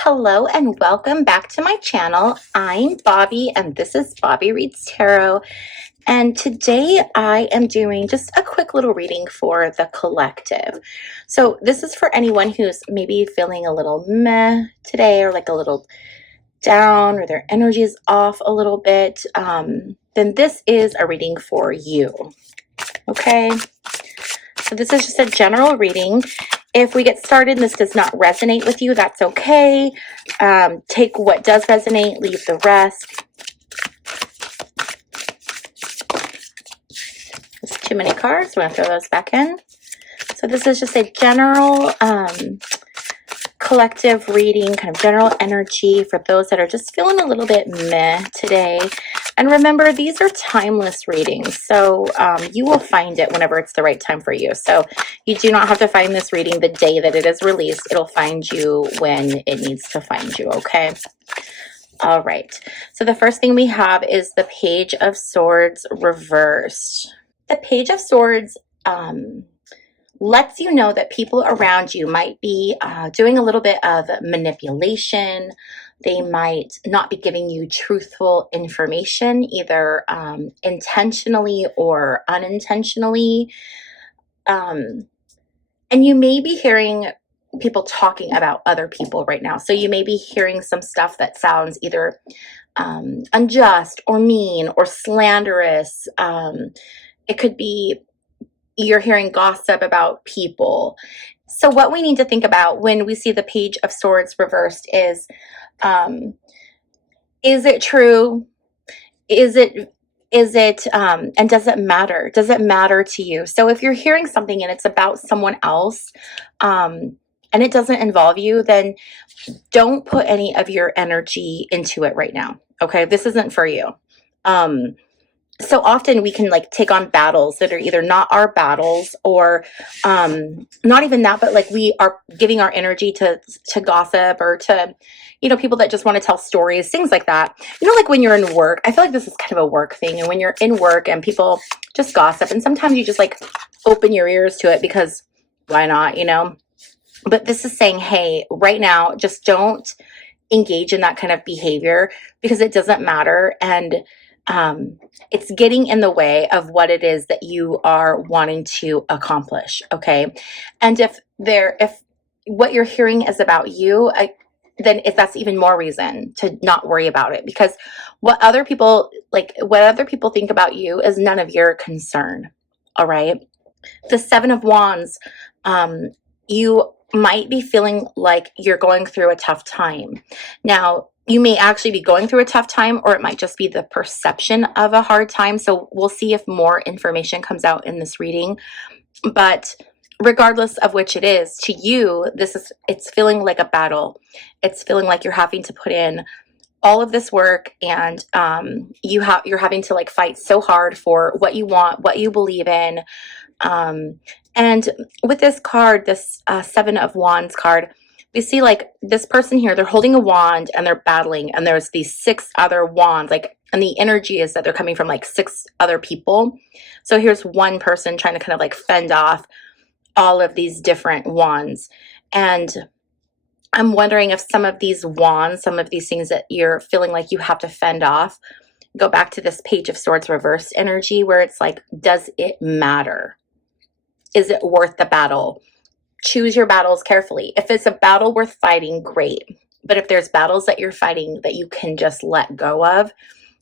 Hello and welcome back to my channel. I'm Bobbie and this is Bobbie Reads Tarot. And today I am doing just a quick little reading for the collective. So this is for anyone who's maybe feeling a little meh today, or like a little down, or their energy is off a little bit. Then this is a reading for you. Okay. So this is just a general reading. If we get started and this does not resonate with you, that's okay. Take what does resonate, leave the rest. There's too many cards. We're going to throw those back in. So this is just a general collective reading, kind of general energy for those that are just feeling a little bit meh today. And remember, these are timeless readings, so you will find it whenever it's the right time for you. So you do not have to find this reading the day that it is released. It'll find you when it needs to find you, okay? All right. So the first thing we have is the Page of Swords reversed. The Page of Swords lets you know that people around you might be doing a little bit of manipulation. They might not be giving you truthful information, either intentionally or unintentionally. And you may be hearing people talking about other people right now. So you may be hearing some stuff that sounds either unjust or mean or slanderous. It could be you're hearing gossip about people. So what we need to think about when we see the Page of Swords reversed is it true? Is it, and does it matter? Does it matter to you? So if you're hearing something and it's about someone else, and it doesn't involve you, then don't put any of your energy into it right now. Okay. This isn't for you. So often we can like take on battles that are either not our battles or not even that, but like we are giving our energy to gossip or to, you know, people that just want to tell stories, things like that. You know, like when you're in work, I feel like this is kind of a work thing. And when you're in work and people just gossip, and sometimes you just like open your ears to it because why not, you know? But this is saying, hey, right now, just don't engage in that kind of behavior because it doesn't matter. And it's getting in the way of what it is that you are wanting to accomplish. Okay. And if what you're hearing is about you, then if that's even more reason to not worry about it, because what other people think about you is none of your concern. All right. The Seven of Wands, you might be feeling like you're going through a tough time. Now, you may actually be going through a tough time, or it might just be the perception of a hard time. So we'll see if more information comes out in this reading. But regardless of which it is, to you, it's feeling like a battle. It's feeling like you're having to put in all of this work, and you're having to like fight so hard for what you want, what you believe in. And with this card, this Seven of Wands card, we see like this person here, they're holding a wand and they're battling, and there's these 6 other wands, like, and the energy is that they're coming from like 6 other people. So here's one person trying to kind of like fend off all of these different wands. And I'm wondering if some of these wands, some of these things that you're feeling like you have to fend off, go back to this Page of Swords reversed energy, where it's like, does it matter? Is it worth the battle? Choose your battles carefully. If it's a battle worth fighting, great. But if there's battles that you're fighting that you can just let go of,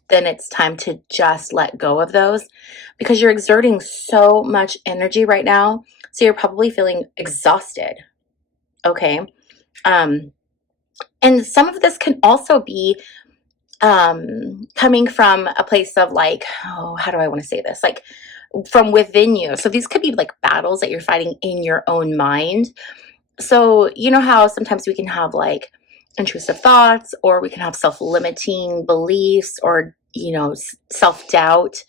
then it's time to just let go of those, because you're exerting so much energy right now. So you're probably feeling exhausted. Okay. And some of this can also be coming from a place of like, oh, how do I want to say this? Like, from within you. So these could be like battles that you're fighting in your own mind. So you know how sometimes we can have like intrusive thoughts, or we can have self-limiting beliefs, or, you know, self-doubt.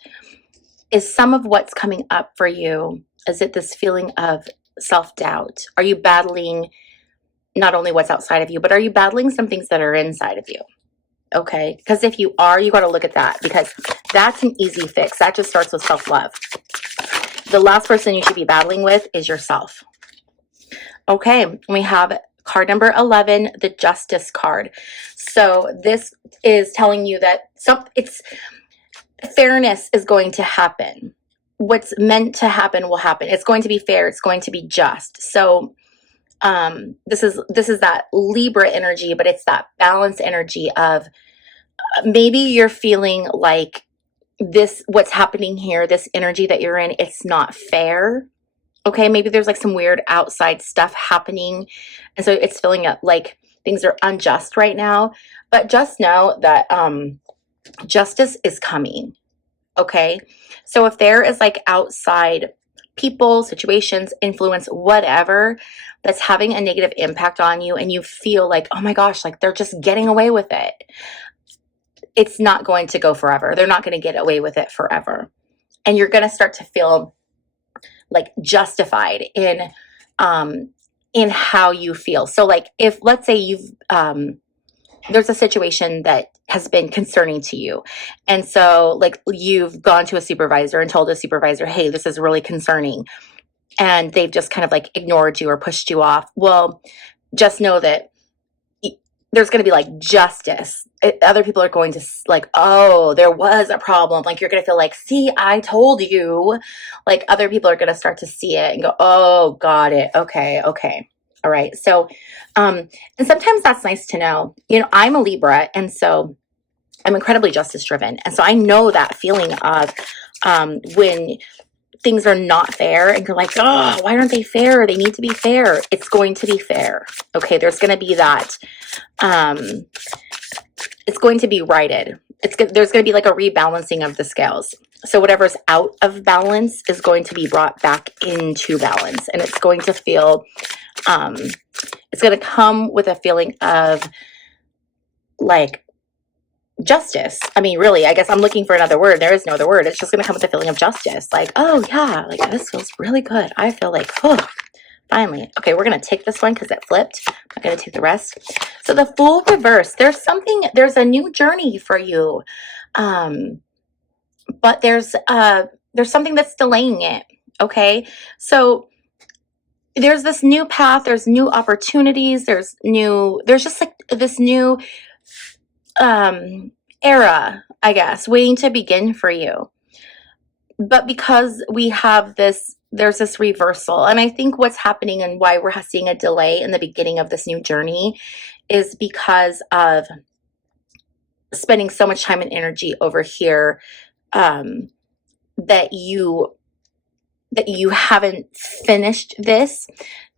Is some of what's coming up for you, is it this feeling of self-doubt? Are you battling not only what's outside of you, but are you battling some things that are inside of you? Okay, because if you are, you got to look at that, because that's an easy fix. That just starts with self-love. The last person you should be battling with is yourself. Okay, we have Card number 11, the Justice card. So this is telling you that fairness is going to happen. What's meant to happen will happen. It's going to be fair. It's going to be just. So this is that Libra energy, but it's that balance energy of maybe you're feeling like this, what's happening here, this energy that you're in, it's not fair. Okay, maybe there's like some weird outside stuff happening, and so it's feeling like things are unjust right now. But just know that justice is coming. Okay, so if there is like outside people, situations, influence, whatever, that's having a negative impact on you, and you feel like, oh my gosh, like they're just getting away with it, it's not going to go forever. They're not going to get away with it forever. And you're going to start to feel like justified in how you feel. So like if, let's say you've, there's a situation that has been concerning to you. And so like you've gone to a supervisor and told a supervisor, hey, this is really concerning. And they've just kind of like ignored you or pushed you off. Well, just know that there's going to be like justice. Other people are going to like, oh, there was a problem. Like you're going to feel like, see, I told you. Like other people are going to start to see it and go, oh, got it. Okay. All right. So, and sometimes that's nice to know. You know, I'm a Libra, and so I'm incredibly justice driven. And so I know that feeling of when things are not fair and you're like, oh, why aren't they fair? They need to be fair. It's going to be fair. Okay. There's going to be that. It's going to be righted. There's going to be like a rebalancing of the scales. So whatever's out of balance is going to be brought back into balance, and it's going to feel, it's going to come with a feeling of like justice. I mean, really, I guess I'm looking for another word. There is no other word. It's just going to come with a feeling of justice. Like, oh yeah, like this feels really good. I feel like, oh, finally. Okay, we're going to take this one because it flipped. I'm not going to take the rest. So the Fool reverse, there's a new journey for you. But there's something that's delaying it. Okay. So there's this new path, there's new opportunities, there's just like this new, era, I guess, waiting to begin for you. But because we have this, there's this reversal. And I think what's happening and why we're seeing a delay in the beginning of this new journey is because of spending so much time and energy over here, that you haven't finished this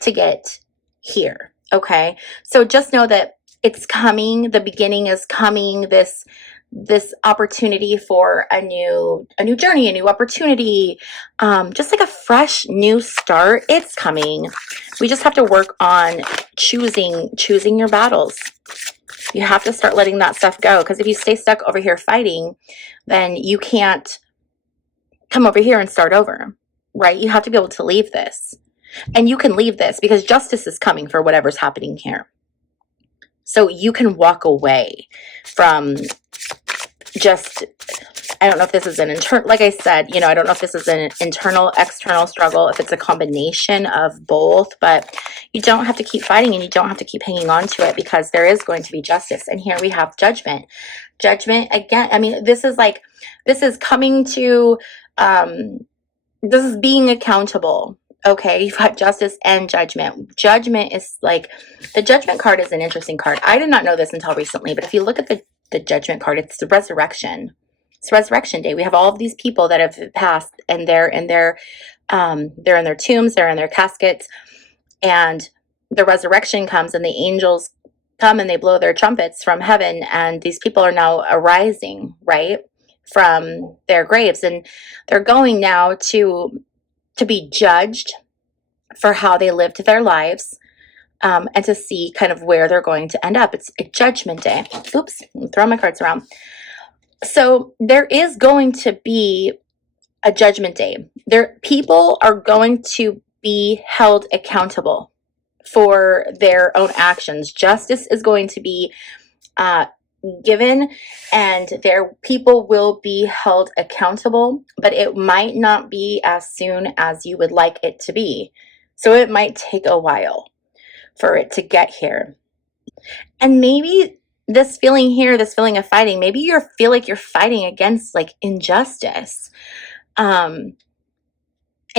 to get here. Okay. So just know that it's coming. The beginning is coming. This opportunity for a new journey, a new opportunity, just like a fresh new start. It's coming. We just have to work on choosing your battles. You have to start letting that stuff go, because if you stay stuck over here fighting, then you can't come over here and start over, right? You have to be able to leave this. And you can leave this because justice is coming for whatever's happening here. So you can walk away from just, I don't know if this is an internal, like I said, I don't know if this is an internal, external struggle, if it's a combination of both, but you don't have to keep fighting and you don't have to keep hanging on to it, because there is going to be justice. And here we have judgment. Judgment again. I mean, this is coming to, this is being accountable. Okay, you've got justice and judgment. Judgment is like, the judgment card is an interesting card. I did not know this until recently, but if you look at the judgment card, it's the resurrection. It's Resurrection Day. We have all of these people that have passed, and they're in their tombs, they're in their caskets, and the resurrection comes, and the angels come and they blow their trumpets from heaven, and these people are now arising, right, from their graves, and they're going now to be judged for how they lived their lives, and to see kind of where they're going to end up. It's a judgment day. Oops, I'm throwing my cards around. So there is going to be a judgment day. People are going to be held accountable for their own actions. Justice is going to be given, and people will be held accountable, but it might not be as soon as you would like it to be. So it might take a while. for it to get here. And maybe this feeling here, this feeling of fighting, maybe you feel like you're fighting against like injustice. And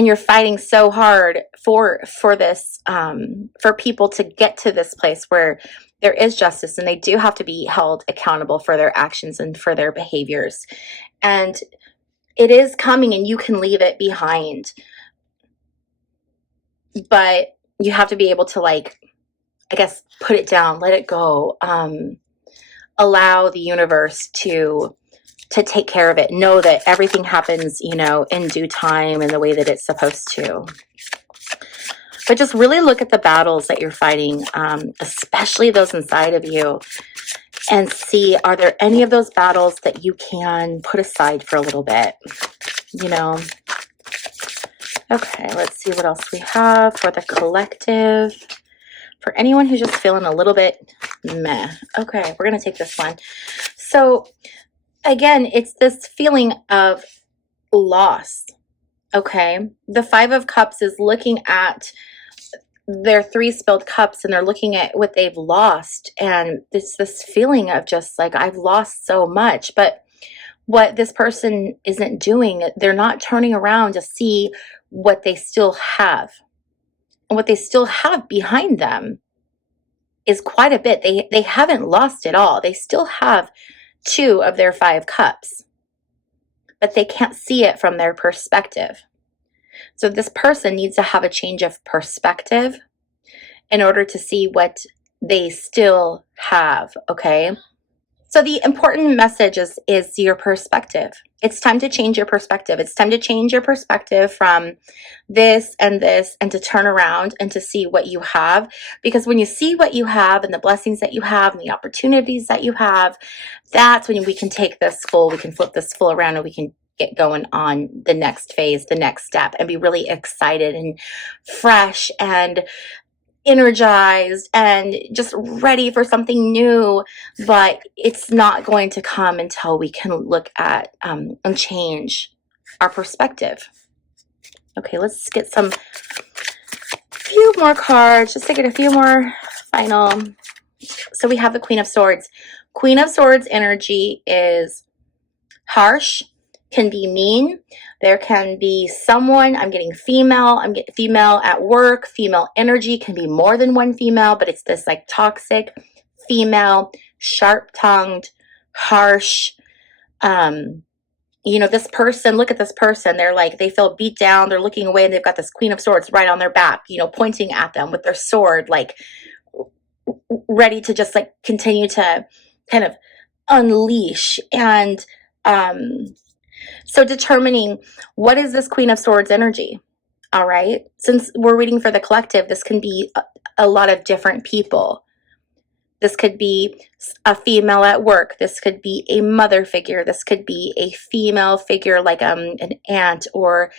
you're fighting so hard for this, for people to get to this place where there is justice, and they do have to be held accountable for their actions and for their behaviors. And it is coming, and you can leave it behind, but you have to be able to, like, I guess, put it down, let it go, allow the universe to take care of it. Know that everything happens, you know, in due time and the way that it's supposed to. But just really look at the battles that you're fighting, especially those inside of you, and see, are there any of those battles that you can put aside for a little bit, you know? Okay, let's see what else we have for the collective. For anyone who's just feeling a little bit meh. Okay, we're going to take this one. So, again, it's this feeling of loss, okay? The Five of Cups is looking at their 3 spilled cups, and they're looking at what they've lost, and it's this feeling of just like, I've lost so much. But what this person isn't doing, they're not turning around to see what they still have. And what they still have behind them is quite a bit. They haven't lost it all. They still have 2 of their 5 cups, but they can't see it from their perspective. So this person needs to have a change of perspective in order to see what they still have, okay? So the important message is your perspective. It's time to change your perspective. It's time to change your perspective from this and to turn around and to see what you have. Because when you see what you have and the blessings that you have and the opportunities that you have, that's when we can take this full, we can flip this full around, and we can get going on the next phase, the next step, and be really excited and fresh and energized and just ready for something new. But it's not going to come until we can look at and change our perspective. Okay, let's get some few more cards, just to get a few more final. So we have the Queen of Swords. Queen of Swords energy is harsh, can be mean. There can be someone, I'm getting female, I'm getting female at work. Female energy can be more than one female, but it's this like toxic female, sharp-tongued, harsh. You know, this person, look at this person, they're like, they feel beat down, they're looking away, and they've got this Queen of Swords right on their back, you know, pointing at them with their sword, like ready to just like continue to kind of unleash. And so determining what is this Queen of Swords energy, all right? Since we're reading for the collective, this can be a lot of different people. This could be a female at work. This could be a mother figure. This could be a female figure like an aunt, or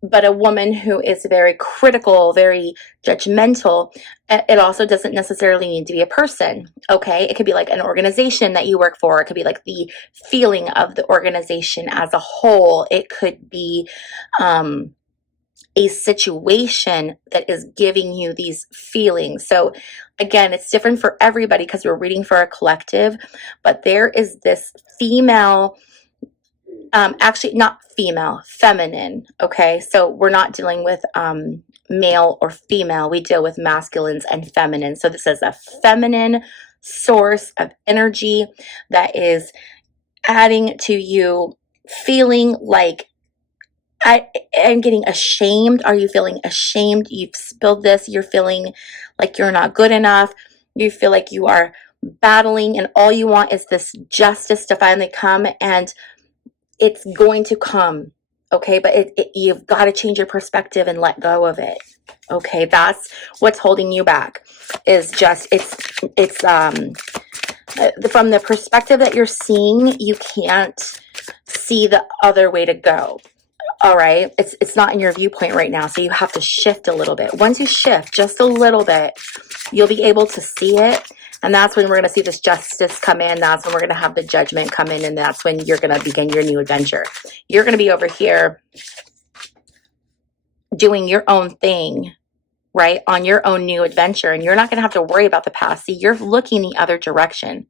but a woman who is very critical, very judgmental. It also doesn't necessarily need to be a person, okay? It could be like an organization that you work for. It could be like the feeling of the organization as a whole. It could be a situation that is giving you these feelings. So again, it's different for everybody because we're reading for a collective, but there is this female, actually not female, feminine, okay? So we're not dealing with male or female. We deal with masculines and feminine. So this is a feminine source of energy that is adding to you feeling like, I am getting ashamed. Are you feeling ashamed? You've spilled this. You're feeling like you're not good enough. You feel like you are battling, and all you want is this justice to finally come, and it's going to come, okay? But you've got to change your perspective and let go of it, okay? That's what's holding you back, is just, it's from the perspective that you're seeing, you can't see the other way to go. All right, it's not in your viewpoint right now, so you have to shift a little bit. Once you shift just a little bit, you'll be able to see it, and that's when we're going to see this justice come in. That's when we're going to have the judgment come in, and that's when you're going to begin your new adventure. You're going to be over here doing your own thing right, on your own new adventure, and you're not going to have to worry about the past. See, you're looking the other direction.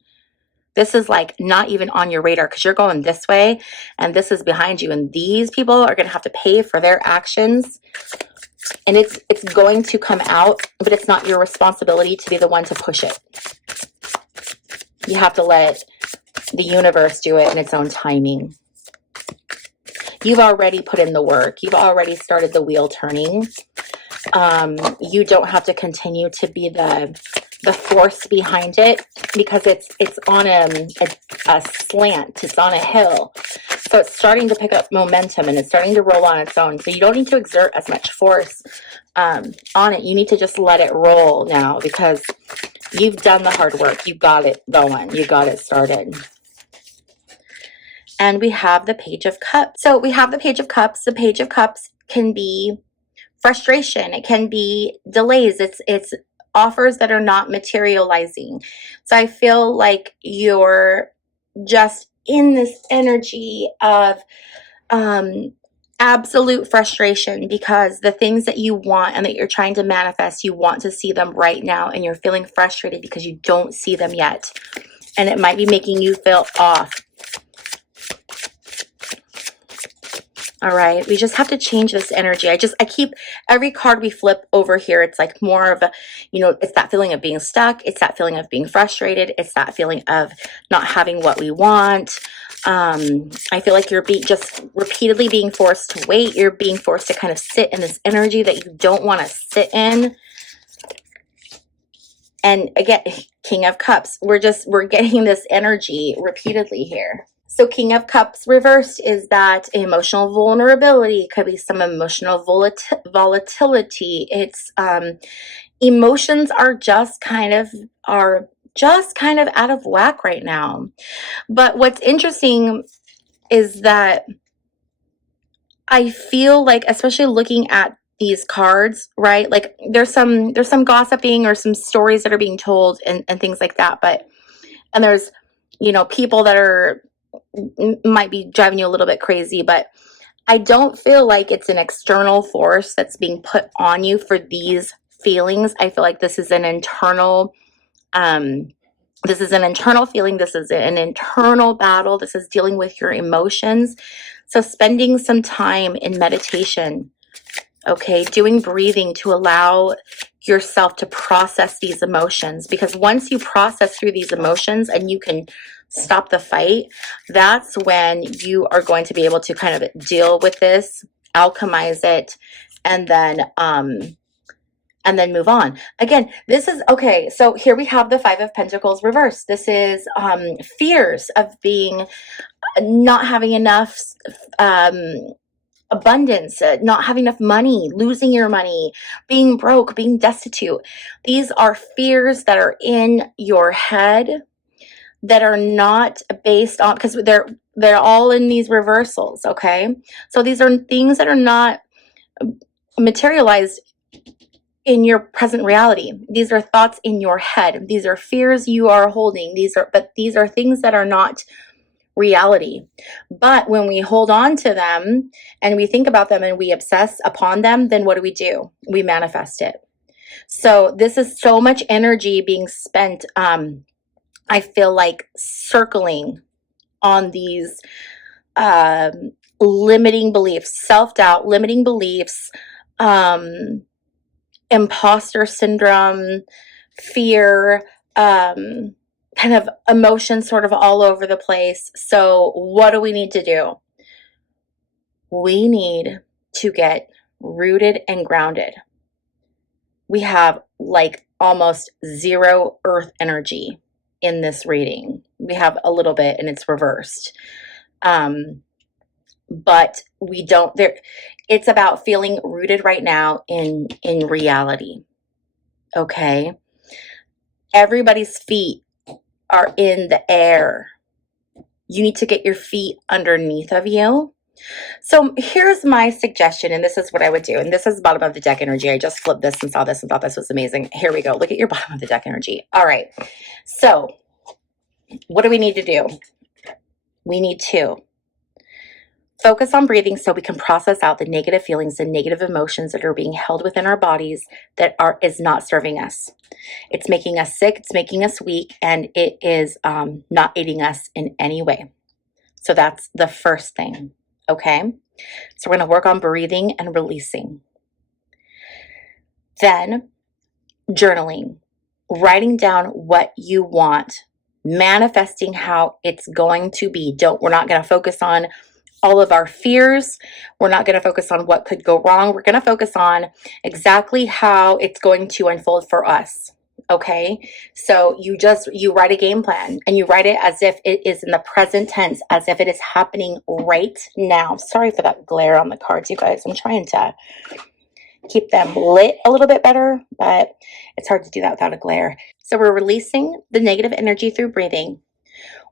This is like not even on your radar because you're going this way and this is behind you, and these people are going to have to pay for their actions, and it's going to come out, but it's not your responsibility to be the one to push it. You have to let the universe do it in its own timing. You've already put in the work. You've already started the wheel turning. You don't have to continue to be the force behind it, because it's on a slant. It's on a hill. So it's starting to pick up momentum and it's starting to roll on its own. So you don't need to exert as much force on it. You need to just let it roll now, because you've done the hard work. You got it going. You got it started. And we have the Page of Cups. So we have the Page of Cups. The Page of Cups can be frustration. It can be delays. It's offers that are not materializing. So I feel like you're just in this energy of absolute frustration, because the things that you want and that you're trying to manifest, you want to see them right now, and you're feeling frustrated because you don't see them yet. And it might be making you feel off. All right, we just have to change this energy. I keep, every card we flip over here, it's like more of a, it's that feeling of being stuck. It's that feeling of being frustrated. It's that feeling of not having what we want. I feel like you're just repeatedly being forced to wait. You're being forced to kind of sit in this energy that you don't want to sit in. And again, King of Cups, we're getting this energy repeatedly here. So King of Cups reversed is that emotional vulnerability. It could be some emotional volatility. It's emotions are just kind of out of whack right now. But what's interesting is that I feel like, especially looking at these cards, right? Like there's some gossiping or some stories that are being told and things like that. And there's, people that might be driving you a little bit crazy, but I don't feel like it's an external force that's being put on you for these feelings. I feel like this is an internal feeling. This is an internal battle. This is dealing with your emotions. So spending some time in meditation, okay, doing breathing to allow yourself to process these emotions, because once you process through these emotions and you can stop the fight, that's when you are going to be able to kind of deal with this, alchemize it, and then move on. Again, this is okay. So here we have the Five of Pentacles reversed. This is fears of not having enough abundance, not having enough money, losing your money, being broke, being destitute. These are fears that are in your head that are not based on, because they're all in these reversals, okay? So these are things that are not materialized in your present reality. These are thoughts in your head. These are fears you are holding. These are things that are not reality. But when we hold on to them and we think about them and we obsess upon them, then what do? We manifest it. So this is so much energy being spent, I feel like, circling on these limiting beliefs, self-doubt, limiting beliefs, imposter syndrome, fear, kind of emotions sort of all over the place. So what do we need to do? We need to get rooted and grounded. We have like almost zero earth energy in this reading. We have a little bit and it's reversed. But we don't, it's about feeling rooted right now in reality. Okay. Everybody's feet are in the air. You need to get your feet underneath of you. So here's my suggestion, and this is what I would do. And this is bottom of the deck energy. I just flipped this and saw this and thought this was amazing. Here we go. Look at your bottom of the deck energy. All right. So what do we need to do? We need to Focus on breathing so we can process out the negative feelings and negative emotions that are being held within our bodies that is not serving us. It's making us sick, it's making us weak, and it is not aiding us in any way. So that's the first thing, okay? So we're going to work on breathing and releasing. Then journaling, writing down what you want, manifesting how it's going to be. We're not going to focus on all of our fears. We're not going to focus on what could go wrong. We're going to focus on exactly how it's going to unfold for us. Okay. So you write a game plan and you write it as if it is in the present tense, as if it is happening right now. Sorry for that glare on the cards, you guys. I'm trying to keep them lit a little bit better, but it's hard to do that without a glare. So we're releasing the negative energy through breathing.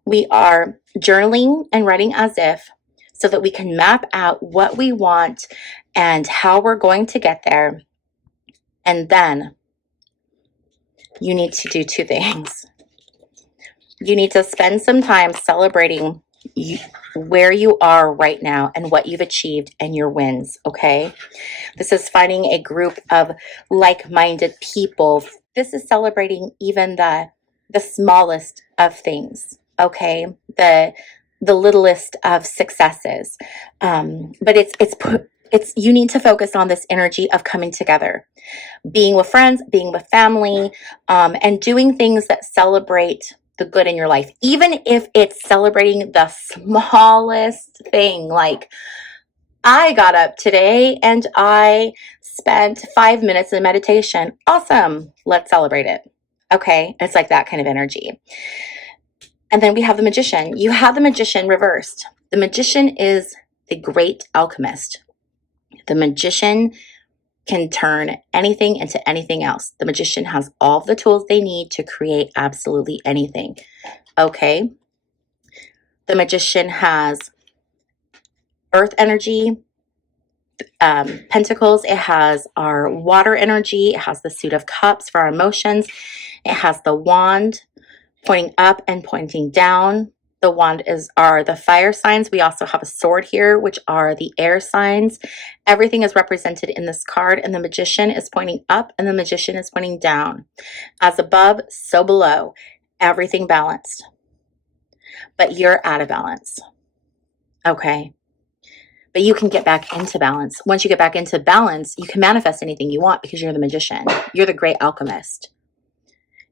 We are journaling and writing as if, so that we can map out what we want and how we're going to get there. And then you need to do two things. You need to spend some time celebrating where you are right now and what you've achieved and your wins, okay? This is finding a group of like-minded people. This is celebrating even the smallest of things, okay? The littlest of successes. But it's you need to focus on this energy of coming together, being with friends, being with family, and doing things that celebrate the good in your life, even if it's celebrating the smallest thing. Like, I got up today and I spent 5 minutes in meditation. Awesome. Let's celebrate it. Okay. It's like that kind of energy. And then we have the magician. You have the magician reversed. The magician is the great alchemist. The magician can turn anything into anything else. The magician has all the tools they need to create absolutely anything. Okay? The magician has earth energy, pentacles. It has our water energy. It has the suit of cups for our emotions. It has the wand pointing up and pointing down. The wand are the fire signs. We also have a sword here, which are the air signs. Everything is represented in this card, and the magician is pointing up and the magician is pointing down. As above, so below. Everything balanced. But you're out of balance. Okay? But you can get back into balance. Once you get back into balance, you can manifest anything you want because you're the magician. You're the great alchemist.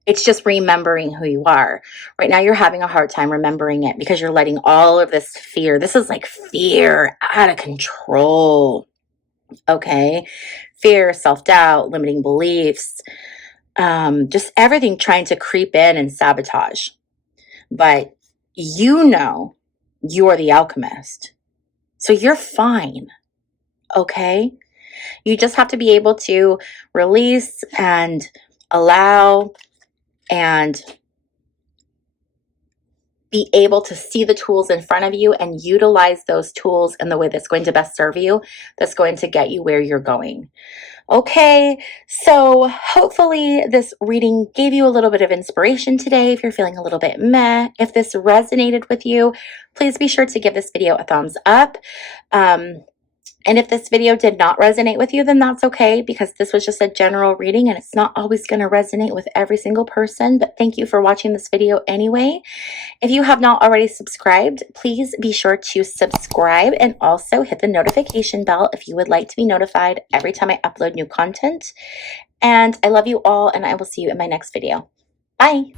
It's just remembering who you are. Right now, you're having a hard time remembering it because you're letting all of this fear. This is like fear out of control. Okay? Fear, self-doubt, limiting beliefs, just everything trying to creep in and sabotage. But you know you're the alchemist. So you're fine. Okay? You just have to be able to release and allow and be able to see the tools in front of you and utilize those tools in the way that's going to best serve you, that's going to get you where you're going. Okay, so hopefully this reading gave you a little bit of inspiration today. If you're feeling a little bit meh, if this resonated with you, please be sure to give this video a thumbs up. And if this video did not resonate with you, then that's okay, because this was just a general reading and it's not always going to resonate with every single person. But thank you for watching this video anyway. If you have not already subscribed, please be sure to subscribe and also hit the notification bell if you would like to be notified every time I upload new content. And I love you all, and I will see you in my next video. Bye.